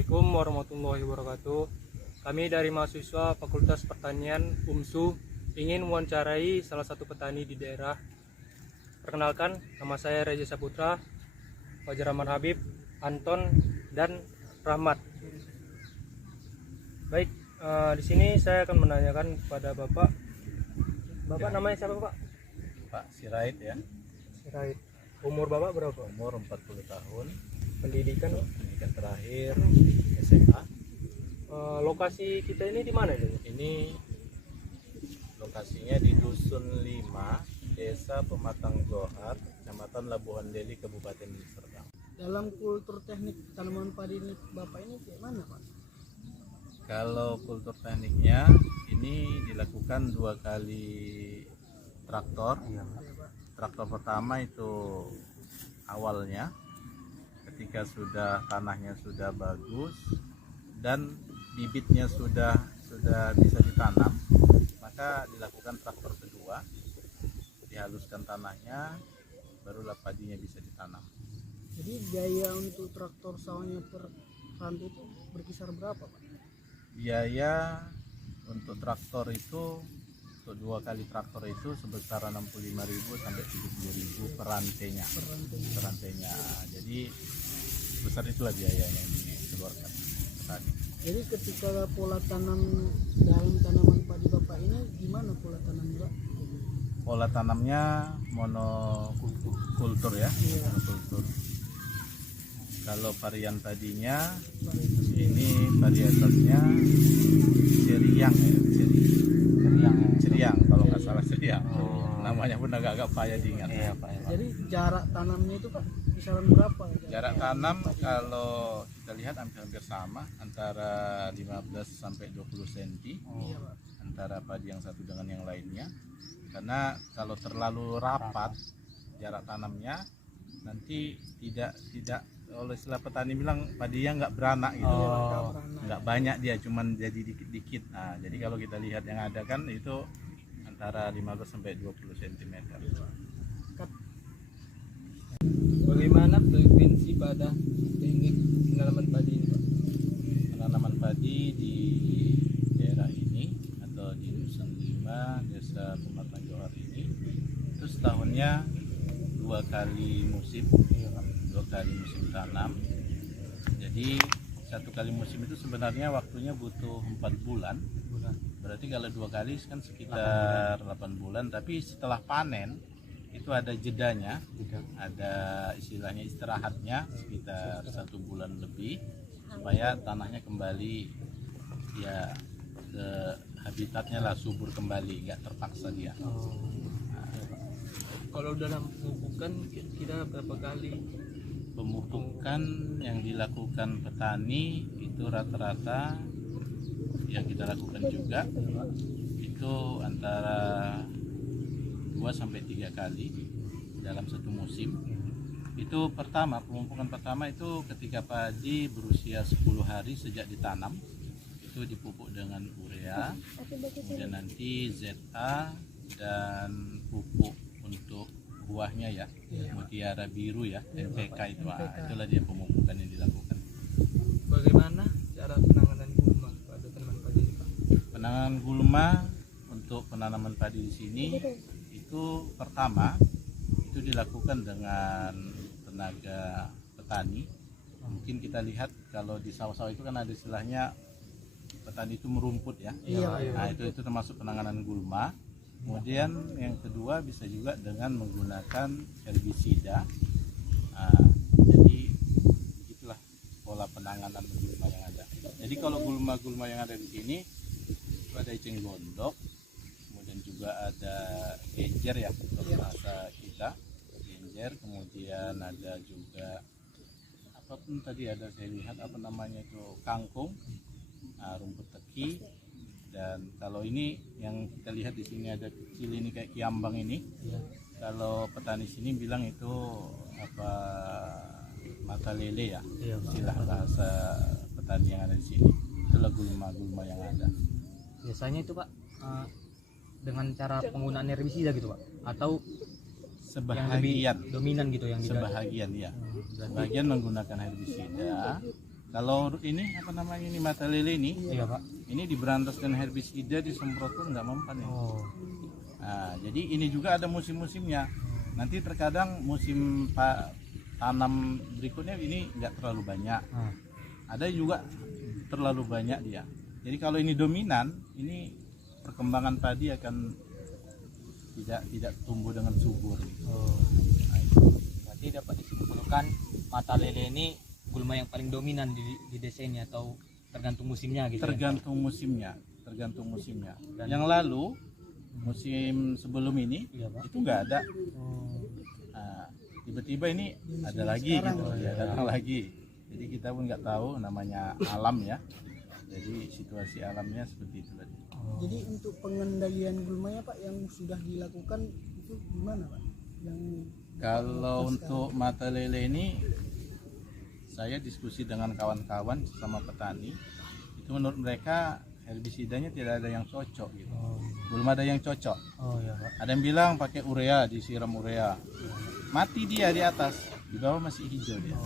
Assalamualaikum warahmatullahi wabarakatuh. Kami dari mahasiswa Fakultas Pertanian UMSU ingin mewawancarai salah satu petani di daerah. Perkenalkan, nama saya Reza Saputra, Fajar Rahman Habib, Anton, dan Rahmat. Baik, di sini saya akan menanyakan kepada Bapak. Bapak namanya siapa, Pak? Pak Sirait ya. Sirait. Umur Bapak berapa? Umur 40 tahun. Pendidikan, Pak? Pendidikan terakhir SMA. Lokasi kita ini di mana ini? Ini lokasinya di Dusun 5, Desa Pematang Johar, Kecamatan Labuhan Deli, Kabupaten Deli Serdang. Dalam kultur teknik tanaman padi ini Bapak ini kayak mana, Pak? Kalau kultur tekniknya ini dilakukan 2 kali traktor. Traktor pertama itu awalnya ketika sudah tanahnya sudah bagus dan bibitnya sudah bisa ditanam, maka dilakukan traktor kedua, dihaluskan tanahnya, barulah padinya bisa ditanam. Jadi biaya untuk traktor sawahnya per rantai itu berkisar berapa, Pak? Biaya untuk traktor itu, untuk 2 kali traktor itu sebesar 65.000 sampai 70.000 per rantainya. Jadi besar itulah biayanya yang dikeluarkan petani. Jadi ketika pola tanam dalam tanaman padi Bapak ini gimana pola tanamnya, Pak? Pola tanamnya monokultur ya, monokultur. Kalau varian padinya ini varietasnya ceriang ya, ceriang kalau nggak salah ceriang. Namanya pun agak-agak payah diingat. Iya, Pak. Jadi jarak tanamnya itu, Pak, kisaran berapa? Jarak tanam kalau kita lihat hampir sama, antara 15 sampai 20 cm Iya, Pak. antara padi yang satu dengan yang lainnya. Karena kalau terlalu rapat jarak tanamnya, nanti tidak oleh istilah petani bilang padinya nggak beranak gitu. Nggak banyak dia, cuman jadi dikit-dikit. Nah, jadi kalau kita lihat yang ada kan itu antara 15 sampai 20 cm. Bagaimana preferensi pada teknik penanaman padi ini, Pak? Penanaman padi di daerah ini atau di Dusun 5, Desa Pematang Johar ini itu setahunnya 2 kali musim, 2 kali musim tanam. Jadi 1 kali musim itu sebenarnya waktunya butuh 4 bulan. Berarti kalau 2 kali kan sekitar 8 bulan. Tapi setelah panen itu ada jedanya, ada istilahnya istirahatnya sekitar 1 bulan lebih, supaya tanahnya kembali ya ke habitatnya lah, subur kembali, nggak terpaksa dia. Kalau dalam pemupukan kira berapa kali? Pemupukan yang dilakukan petani itu rata-rata yang kita lakukan juga itu antara 2 sampai 3 kali dalam 1 musim. Itu pemupukan pertama itu ketika padi berusia 10 hari sejak ditanam, itu dipupuk dengan urea, kemudian nanti ZA dan pupuk untuk buahnya ya, mutiara biru ya, NPK itu. Itulah dia pemupukan yang dilakukan. Bagaimana cara penanganan gulma pada tanaman padi ini, Pak? Penanganan gulma untuk penanaman padi di sini itu pertama itu dilakukan dengan tenaga petani. Mungkin kita lihat kalau di sawah-sawah itu kan ada istilahnya petani itu merumput ya. Nah, itu termasuk penanganan gulma. Kemudian yang kedua bisa juga dengan menggunakan herbisida. Nah, jadi itulah pola penanganan gulma yang ada. Jadi kalau gulma-gulma yang ada di sini itu ada eceng gondok, kemudian juga ada genjer ya kalau bahasa kita, genjer, kemudian ada juga apapun tadi ada saya lihat apa namanya itu kangkung, rumput teki. Dan kalau ini yang kita lihat di sini ada kecil ini kayak kiambang ini, kalau petani sini bilang itu apa, mata lele ya, istilah bahasa petani yang ada di sini. Itulah gulma-gulma yang ada. Biasanya itu, Pak, dengan cara penggunaan herbisida gitu, Pak, atau Sebahagian dominan gitu yang sebahagian ya, sebagian menggunakan herbisida, Kalau ini apa namanya ini mata lele ini, Iya Pak. ini diberantas dengan herbisida disemprot pun nggak mempan ya. Oh. Nah, jadi ini juga ada musim-musimnya. Nanti terkadang musim tanam berikutnya ini nggak terlalu banyak. Ah. Ada juga terlalu banyak dia. Jadi kalau ini dominan, ini perkembangan padi akan tidak tumbuh dengan subur. Oh. Nah, itu. Berarti dapat disimpulkan mata lele ini gulma yang paling dominan di desa ini atau tergantung musimnya gitu. Tergantung musimnya, tergantung musimnya. Dan- Yang lalu musim sebelum ini Iya Pak. itu nggak ada. Oh. Nah, tiba-tiba ini ada lagi gitu, ya datang lagi. Jadi kita pun nggak tahu, namanya alam ya. Jadi situasi alamnya seperti itu tadi. Jadi untuk pengendalian gulmanya Pak yang sudah dilakukan itu gimana Pak? Yang Kalau untuk mata lele ini, saya diskusi dengan kawan-kawan sama petani, itu menurut mereka herbisidanya tidak ada yang cocok gitu. Belum ada yang cocok. Oh iya Pak. Ada yang bilang pakai urea, disiram urea. Mati dia di atas, di bawah masih hijau dia.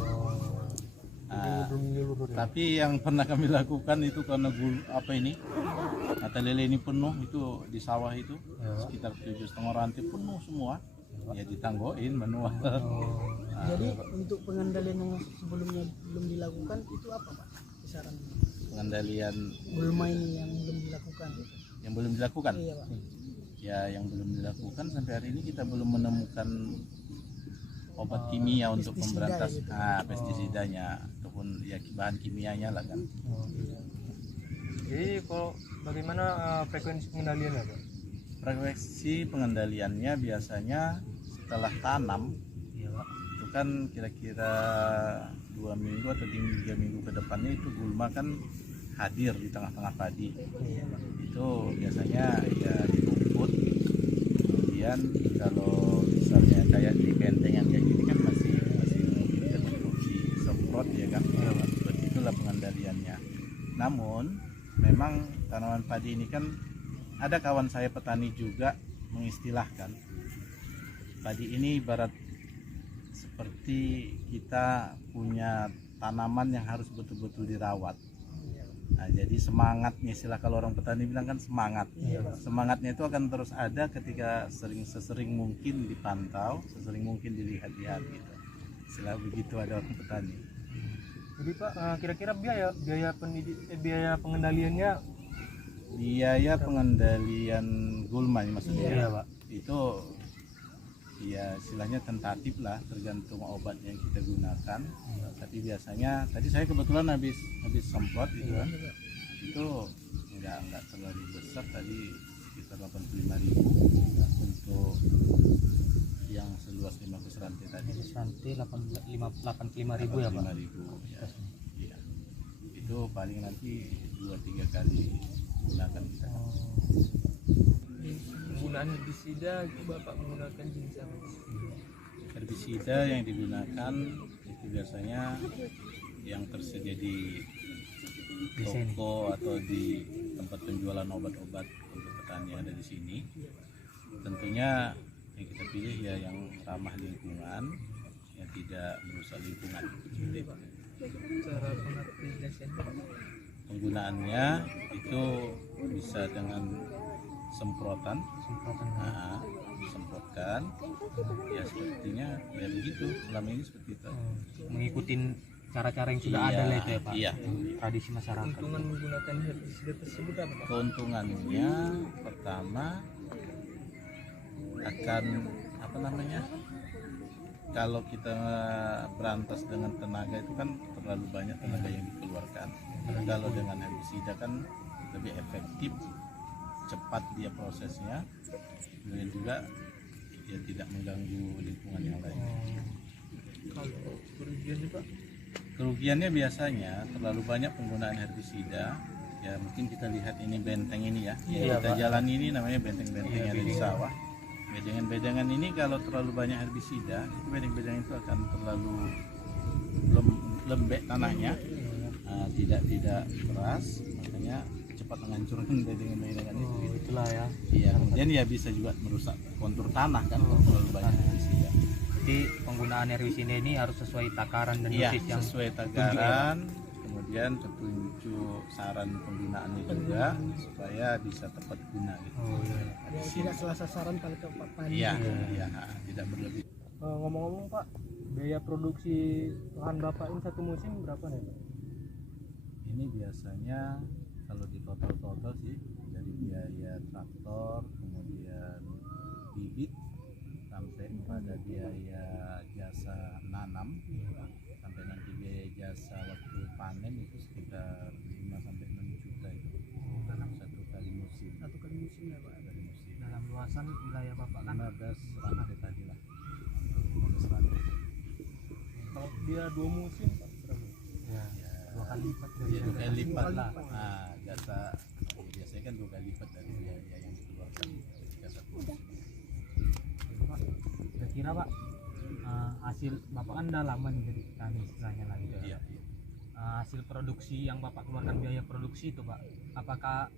Nah, tapi yang pernah kami lakukan itu karena mata lele ini penuh itu di sawah itu sekitar 7,5 rantai penuh semua. Ya ditanggoin manual. Nah, jadi untuk pengendalian yang sebelumnya belum dilakukan itu apa Pak? Kisaran pengendalian gulma ini yang belum dilakukan. yang belum dilakukan. Iya Pak. Ya yang belum dilakukan sampai hari ini kita belum menemukan obat kimia untuk pestisida memberantas gitu. pestisidanya ataupun ya bahan kimianya lah kan. Jadi kalau bagaimana frekuensi pengendaliannya Pak? Frekuensi pengendaliannya biasanya setelah tanam Iya Pak. itu kan kira-kira 2 minggu atau 3 minggu ke depannya itu gulma kan hadir di tengah-tengah padi. Itu biasanya ya dirumput, kemudian kalau misalnya kayak di bentengan kayak gini kan masih memungkinkan untuk disemprot ya kan. Seperti itulah pengendaliannya. Namun memang tanaman padi ini kan ada kawan saya petani juga mengistilahkan padi ini ibarat seperti kita punya tanaman yang harus betul-betul dirawat. Nah, jadi semangatnya, istilah kalau orang petani bilang kan semangat. Semangatnya itu akan terus ada ketika sesering mungkin dipantau, sesering mungkin dilihat-lihat gitu. Istilah begitu ada orang petani. Jadi Pak, kira-kira biaya pengendaliannya Biaya pengendalian gulma ini maksudnya. Iya Pak. Itu ya istilahnya tentatif lah, tergantung obat yang kita gunakan. Tapi biasanya tadi saya kebetulan habis semprot gitu kan, itu nggak terlalu besar, tadi sekitar 85.000 untuk yang seluas 15 rantai tadi. Nanti 85.000 ya Pak. 85.000 ya. Iya. Itu paling nanti 2-3 kali gunakan kita. penggunaan herbisida itu Bapak menggunakan jenis apa? Herbisida yang digunakan itu biasanya yang tersedia di toko atau di tempat penjualan obat-obat untuk petani yang ada di sini. Tentunya yang kita pilih ya yang ramah lingkungan, yang tidak merusak lingkungan. Seperti itu. Cara pengaplikasiannya? Penggunaannya itu bisa dengan semprotan, disemprotkan, ya sepertinya ya begitu selama ini seperti itu. Mengikuti cara-cara yang sudah Iya, ada lah itu ya Pak. iya. Tradisi masyarakat. Keuntungan menggunakan herbisida tersebut apa Pak? Keuntungannya pertama akan apa namanya, kalau kita berantas dengan tenaga itu kan terlalu banyak tenaga yang dikeluarkan. Kalau dengan herbisida kan lebih efektif, cepat dia prosesnya, kemudian juga ya tidak mengganggu lingkungan yang lain. Kalau kerugiannya Pak? Kerugiannya biasanya terlalu banyak penggunaan herbisida. Ya mungkin kita lihat ini benteng ini ya, Iya, kita Pak. jalan ini namanya benteng-benteng yang ada di sawah. Bedengan-bedengan ini kalau terlalu banyak herbisida, itu bedeng-bedeng itu akan terlalu lembek tanahnya, tidak keras, makanya cepat menghancurkan bedengan-bedengan itu. Oh, itulah ya. Iya, kemudian ya bisa juga merusak kontur tanah kan kalau terlalu banyak herbisida. Jadi penggunaan herbisida ini harus sesuai takaran dan Iya, dosis yang sesuai takaran, kemudian petunjuk saran penggunaannya juga supaya bisa tepat guna gitu. Ya, tidak salah sasaran kalau ke Pak Padi. Iya, iya, tidak berlebih. Ngomong-ngomong Pak, biaya produksi lahan Bapak ini satu musim berapa nih Pak? Ini biasanya kalau di total sih dari biaya traktor, kemudian bibit, sampai pada biaya jasa nanam, sampai nanti biaya jasa waktu panen itu sekitar 5 sampai 6 juta itu dalam satu kali musim. Satu kali musim ya Pak. Dari musim Dalam luasan wilayah Bapak kan 15 rantai tadi lah. 15 rantai. Kalau dia 2 musim Pak berapa? ya, Ya, 2 kali lipat dari ya, 2 kali lipat lah. lipat. Nah, jasa biasanya kan 2 kali lipat dari biaya yang dikeluarkan ketika satu musim. Pak. Kira-kira Pak, hasil Bapak kan udah lama nih jadi petani istilahnya lah gitu. Iya, iya. Hasil produksi yang Bapak keluarkan biaya produksi itu Pak, apakah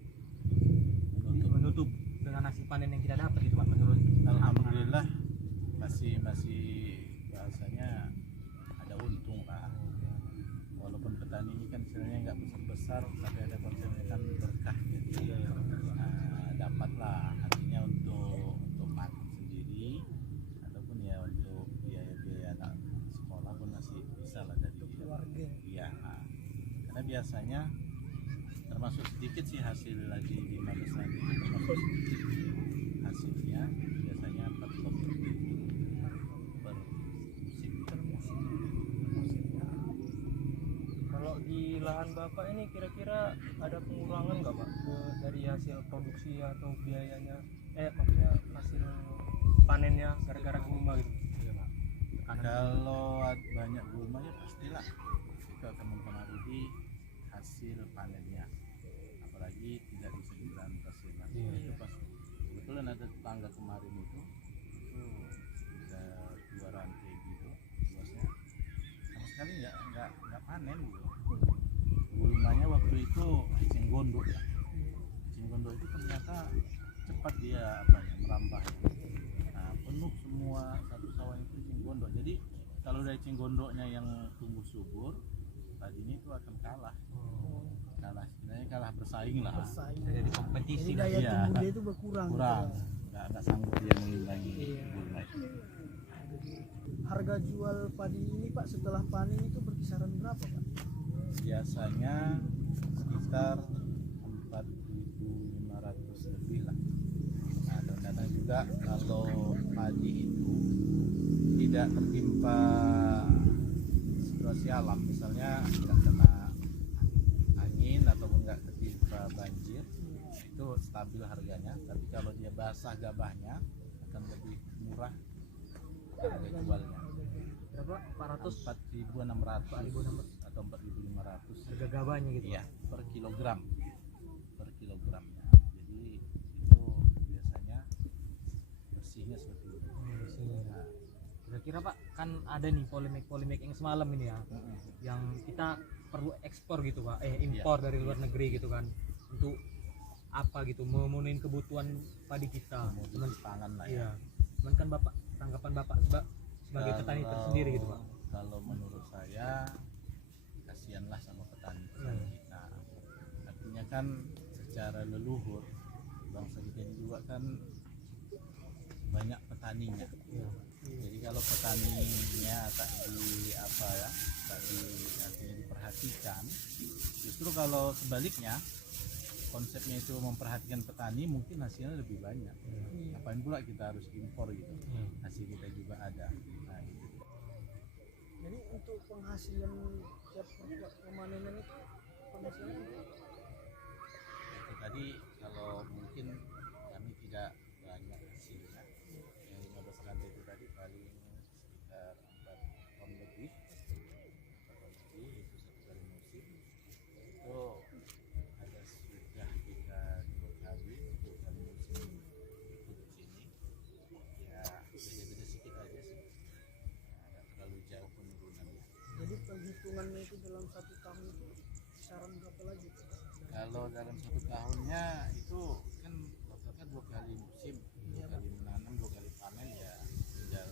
Menutup. menutup dengan hasil panen yang kita dapat gitu Pak menurut Alhamdulillah masih bahasanya ada untung Pak. Walaupun petani ini kan sebenarnya nggak besar tapi ada konsepnya kan berkah jadi dapatlah artinya untuk makan sendiri ataupun ya untuk biaya anak sekolah pun masih bisa lah dari Keluarga. iya. Karena biasanya termasuk sedikit sih hasil lagi 15 nanti termasuk sedikit hasilnya biasanya 4 ton per musim. Kalau di lahan Bapak ini kira-kira ada pengurangan nggak Pak dari hasil produksi atau biayanya? Maksudnya hasil panennya gara-gara gulma gitu? Kalau banyak gulma ya pastilah itu akan mempengaruhi hasil panennya, apalagi tidak bisa diberantas ya. Itu pasti. Kebetulan ada tetangga kemarin itu sekitar 2 rantai gitu luasnya sama sekali nggak panen gitu. Gulmanya waktu itu eceng gondok ya. Eceng gondok itu ternyata cepat dia merambah. Nah, penuh semua satu sawah itu eceng gondok. Jadi kalau dari eceng gondoknya yang tumbuh subur, tadinya itu akan kalah sebenarnya kalah bersaing lah. Bersaing. jadi kompetisi Jadi lah. daya Iya. tumbuh dia itu berkurang. Kurang, nggak sanggup dia mengimbangi Iya. gulma itu. Harga jual padi ini Pak setelah panen itu berkisaran berapa Pak? Biasanya sekitar 4.500 lebih lah. Nah, terkadang juga kalau padi itu tidak tertimpa situasi alam, misalnya nggak kena angin ataupun nggak tertimpa banjir, itu stabil harganya. Tapi kalau dia basah gabahnya akan lebih murah harga jualnya. Berapa? 400 4.600 atau 4.500 harga gabahnya gitu. iya per kilogramnya. Jadi itu biasanya bersihnya seperti itu. Nah, Kira-kira Pak kan ada nih polemik yang semalam ini ya, yang kita perlu ekspor gitu Pak, impor dari luar negeri gitu kan, untuk apa gitu memenuhi kebutuhan padi kita. Cuman pangan lah iya, ya. cuman kan Bapak tanggapan Bapak sebagai petani tersendiri gitu Pak. Kalau menurut saya kasihanlah sama petani kita. Artinya kan secara leluhur bangsa kita ini juga kan banyak petaninya. Jadi kalau petaninya tak artinya diperhatikan, justru kalau sebaliknya konsepnya itu memperhatikan petani mungkin hasilnya lebih banyak. Ngapain pula kita harus impor gitu, hasil kita juga ada. Nah, gitu. Jadi untuk penghasilan tiap pemanenan itu penghasilan Itu tadi kalau mungkin kami tidak banyak hasilnya, yang 15 rantai itu tadi paling sekitar 4 ton lebih, itu satu kali musim. Itu ada sudah kita 2 kali musim ikut di sini. Ya beda-beda sedikit aja sih, nggak terlalu jauh penurunannya. jadi perhitungannya itu dalam 1 tahun itu kisaran berapa lagi? Kalau dalam 1 tahunnya itu kan rata-rata 2 kali musim, 2 kali menanam, 2 kali panen, ya tinggal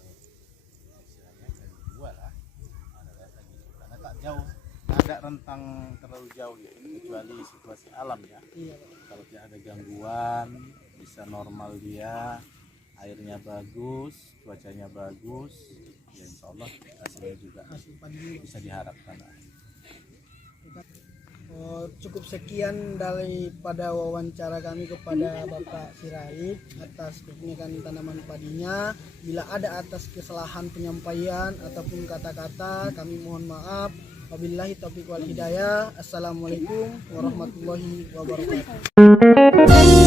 istilahnya kali 2 lah rata-rata gitu, karena tak jauh. Nah, tidak rentang terlalu jauh ya, kecuali situasi alam ya. Iya Pak. Kalau tidak ada gangguan, bisa normal dia, airnya bagus, cuacanya bagus, ya insya Allah hasilnya juga Hasil padi. bisa diharapkan. Oh, cukup sekian daripada wawancara kami kepada Bapak Sirait atas kepemilikan tanaman padinya. Bila ada atas kesalahan penyampaian ataupun kata-kata, kami mohon maaf. Wabillahi taufiq wal hidayah. Assalamualaikum warahmatullahi wabarakatuh.